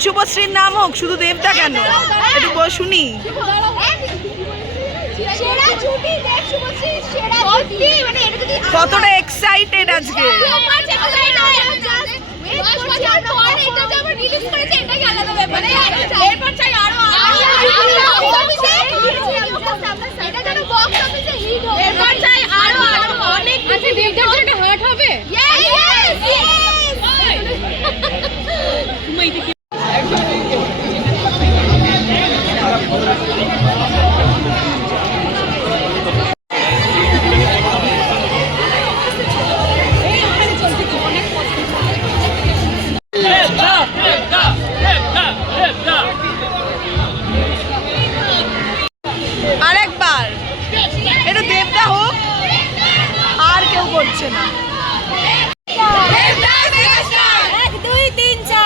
শুভশ্রীর নাম হোক শুধু দেবদা কেন একটু শুনি কতটা এক্সাইটেড আজকে করছে না। এক দুই তিন চার।